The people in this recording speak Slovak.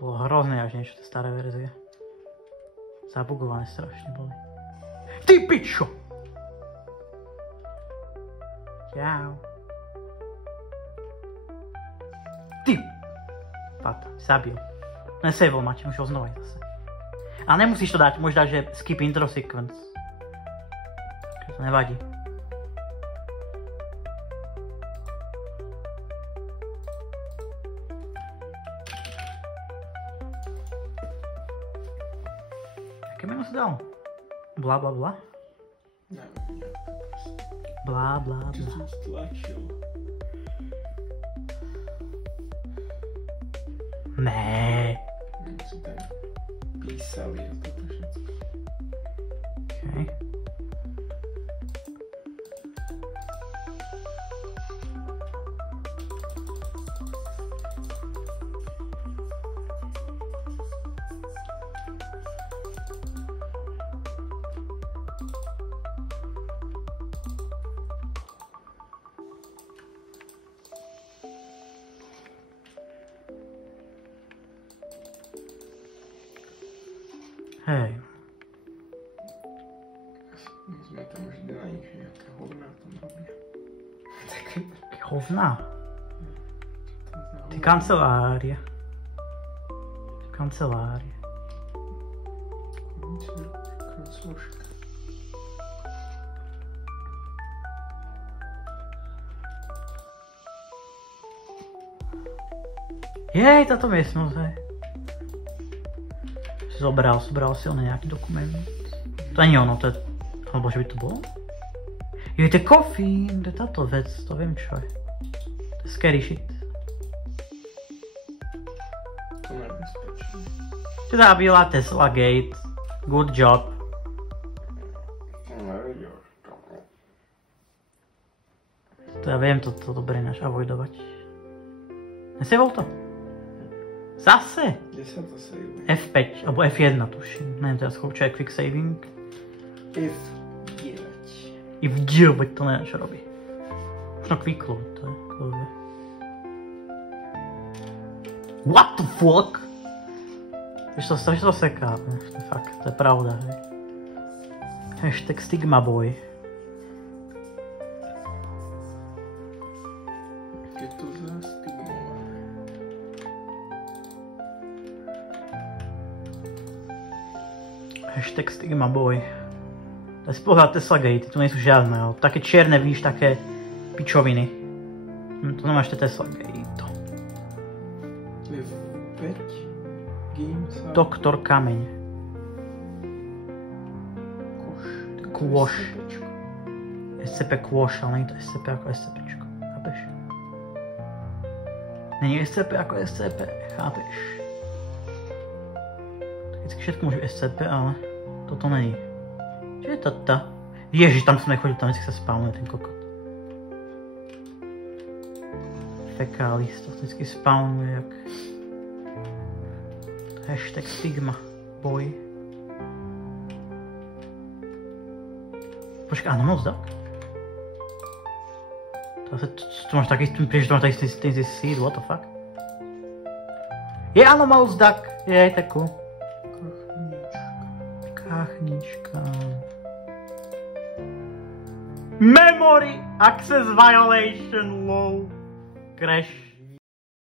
Bolo hrozné až niečo, tie staré verzie. Zabugované strašne boli. Ty pičo! Čau. Ty! Fata, zabil. Nesejvol máte, musíš ho znova ísť zase. A nemusíš to dať, môžeš dať, že skip intro sequence. To nevadí. Aké meno si dal? Bla bla bla? Neviem, nejak to proste. Bla bla Čo bla. som stlačil? Né. Neviem, si tam písali a toto všetko. Okay. Hej. My sme tam už dali nejaké hovná tam robia. Také Hovná. to za Ty kancelária. Kancelária. Koncložka. Jej, táto miestnosť, hej. Zobral si on nejaký dokument. To nie je ono, to je... Alebo že by to bolo? Jo, to je kofín, to je táto vec, to viem čo je. To je scary shit. To nebezpečné. Čo zabila Tesla Gate. Good job. To nevedel. To ja viem to dobre náš avoidovať. Nesejvol to? Zase? Kde sa to sejuje? F5, alebo F1 tuším. Neviem teraz čo je quick saving. F9. I v diel, veď to neviem čo robí. Možno quick load, to je, kto vie. What the fuck? Víš to seká, to je fakt, to je pravda, hej. Hashtag Stigma Boy. Je to zastigmované. Hashtag Stigma Boy. To je spohľad Tesla Gate, tu nie sú žiadne, ale také čierne, vidíš, také pičoviny. To nemáš to Tesla Gate. F5. Games. Doktor Kameň. Koš. Kôš. SCP Kôš, ale nie je to SCP ako SCPčko. Chápeš? Není SCP ako SCP, chápeš? Vždycky všetko môže byť SCP, ale toto není. Čo je toto? Ježiš, tam som nechodil, tam vždycky sa spawnuje ten kokot. Fekális, to vždycky spawnuje jak... Hashtag Stigma Boy. Počkaj, Animal Duck? Tu máš taký, tu máš taký seed, what the fuck? Je Animal Duck, je aj takú. Kachnička. Memory Access Violation, lol. Crash.